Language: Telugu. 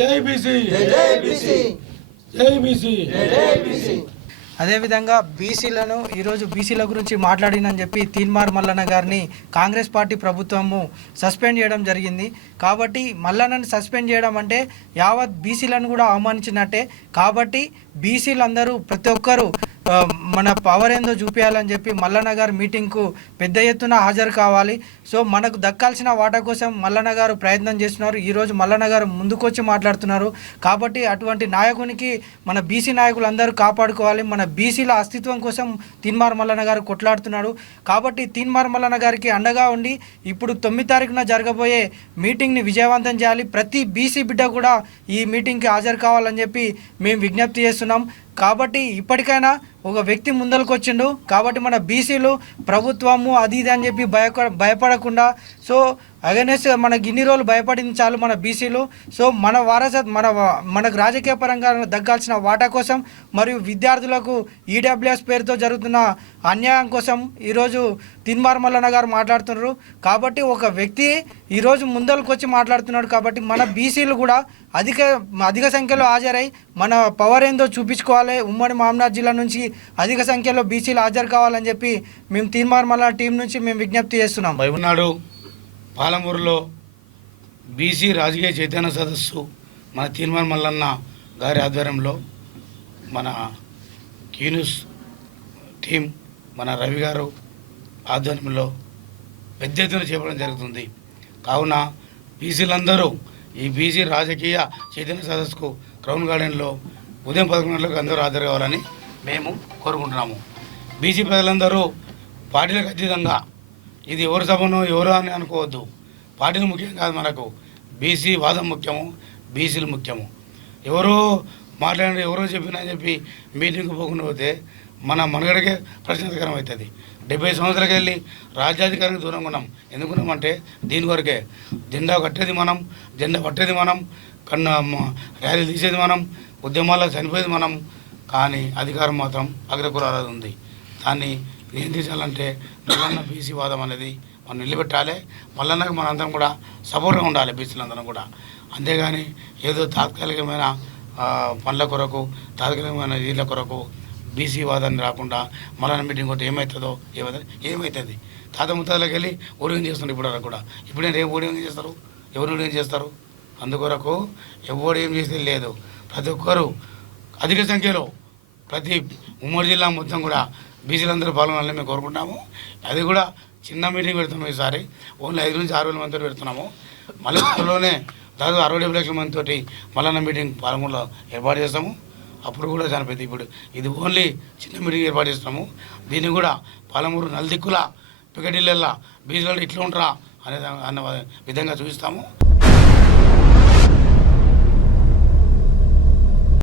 జై బీసీ. జై బీసీ. అదేవిధంగా బీసీలను ఈరోజు బీసీల గురించి మాట్లాడినని చెప్పి తీన్మార్ మల్లన్న గారిని కాంగ్రెస్ పార్టీ ప్రభుత్వము సస్పెండ్ చేయడం జరిగింది. కాబట్టి మల్లన్నని సస్పెండ్ చేయడం అంటే యావత్ బీసీలను కూడా అవమానించినట్టే. కాబట్టి బీసీలందరూ ప్రతి ఒక్కరూ మన పవర్ ఏందో చూపించాలని చెప్పి మల్లన్న గారు మీటింగ్కు పెద్ద ఎత్తున హాజరు కావాలి. సో మనకు దక్కాల్సిన వాటా కోసం మల్లన్న గారు ప్రయత్నం చేస్తున్నారు. ఈరోజు మల్లన్న గారు ముందుకొచ్చి మాట్లాడుతున్నారు. కాబట్టి అటువంటి నాయకునికి మన బీసీ నాయకులందరూ కాపాడుకోవాలి. మన బీసీల అస్తిత్వం కోసం తీన్మార్ మల్లన్న గారు కొట్లాడుతున్నాడు. కాబట్టి తీన్మార్ మల్లన్న గారికి అండగా ఉండి ఇప్పుడు తొమ్మిది తారీఖున జరగబోయే మీటింగ్ని విజయవంతం చేయాలి. ప్రతి బీసీ బిడ్డ కూడా ఈ మీటింగ్కి హాజరు కావాలని చెప్పి మేము విజ్ఞప్తి చేస్తున్నాం. కాబట్టి ఇప్పటికైనా ఒక వ్యక్తి ముందరకు వచ్చిండు కాబట్టి మన బీసీలు ప్రభుత్వము అది ఇది అని చెప్పి భయ భయపడకుండా సో అగెనెస్ట్ మనకి ఇన్ని రోజులు భయపడింది చాలు మన బీసీలు సో మన వారసత్ మన మనకు రాజకీయ పరంగా దక్కాల్సిన వాటా కోసం మరియు విద్యార్థులకు ఈడబ్ల్యూఎస్ పేరుతో జరుగుతున్న అన్యాయం కోసం ఈరోజు తిన్మార్ మల్లన్న గారు మాట్లాడుతున్నారు. కాబట్టి ఒక వ్యక్తి ఈరోజు ముందరకు వచ్చి మాట్లాడుతున్నాడు కాబట్టి మన బీసీలు కూడా అధిక అధిక సంఖ్యలో హాజరై మన పవర్ ఏందో చూపించుకోవాలి. ఉమ్మడి మామనాథ్ జిల్లా నుంచి అధిక సంఖ్యలో బీసీలు హాజరు కావాలని చెప్పి మేము తీన్మార్ టీం నుంచి మేము విజ్ఞప్తి చేస్తున్నాం. ఉన్నాడు పాలమూరులో బీసీ రాజకీయ చైతన్య సదస్సు మన తీర్మాన్ మల్లన్న గారి ఆధ్వర్యంలో మన కీనుస్ టీం మన రవి గారు ఆధ్వర్యంలో పెద్ద ఎత్తున చేపడం జరుగుతుంది. కావున బీసీలందరూ ఈ బీసీ రాజకీయ చైతన్య సదస్సుకు క్రౌన్ గార్డెన్లో ఉదయం పదకొండు గంటలకు అందరూ హాజరు కావాలని మేము కోరుకుంటున్నాము. బీసీ ప్రజలందరూ పార్టీలకు అతీతంగా ఇది ఎవరి సభను ఎవరో అని అనుకోవద్దు. పార్టీలు ముఖ్యం కాదు మనకు. బీసీ వాదం ముఖ్యము బీసీలు ముఖ్యము. ఎవరో మాట్లాడిన ఎవరో చెప్పినా అని చెప్పి మీటింగ్కి పోకుండా పోతే మన మనగడకే ప్రశ్నార్థకరం అవుతుంది. డెబ్బై సంవత్సరాలకు వెళ్ళి రాజ్యాధికారానికి దూరంగా ఉన్నాం. ఎందుకున్నామంటే దీని కొరకే. జెండా కట్టేది మనం జెండా పట్టేది మనం కన్నా ర్యాలీ తీసేది మనం ఉద్యమాల్లో చనిపోయేది మనం. కానీ అధికారం మాత్రం అగ్రకురాలది ఉంది. దాన్ని నియంత్రించాలంటే మల్లన్న బీసీ వాదం అనేది మనం నిలబెట్టాలి. మల్లన్నకు మనందరం కూడా సపోర్ట్గా ఉండాలి బీసీలందరం కూడా. అంతేగాని ఏదో తాత్కాలికమైన పనుల కొరకు తాత్కాలికమైన వీళ్ళ కొరకు బీసీ వాదాన్ని రాకుండా మల్లన్న మీటింగ్ ఒకటి ఏమవుతుందో ఏమవుతుంది ఏమవుతుంది తాత ముత్తాలకు వెళ్ళి ఓడియం చేస్తున్నారు ఇప్పుడు వరకు కూడా. ఇప్పుడే రేపు ఓడియం చేస్తారు? ఎవరు ఓడియం చేస్తారు? అందుకొరకు ఎవరు ఏం చేసేది లేదు. ప్రతి ఒక్కరు అధిక సంఖ్యలో ప్రతి ఉమ్మడి జిల్లా మొత్తం కూడా బీసీలందరూ పాల్గొనాలని మేము కోరుకుంటాము. అది కూడా చిన్న మీటింగ్ పెడుతున్నాం ఈసారి. ఓన్లీ ఐదు నుంచి ఆరు వేల మందితో పెడుతున్నాము. మళ్ళీ త్వరలోనే దాదాపు అరవై డెబ్బై లక్షల మందితోటి మళ్ళీ మీటింగ్ పాల్గొనలో ఏర్పాటు చేస్తాము. అప్పుడు కూడా చనిపోయింది. ఇప్పుడు ఇది ఓన్లీ చిన్న మీటింగ్ ఏర్పాటు చేస్తాము. దీన్ని కూడా పాలమూరు నల్దిక్కుల పికటిల్లల్లా బీసీలలో ఇట్లా ఉంటారా అనే అన్న విధంగా చూపిస్తాము.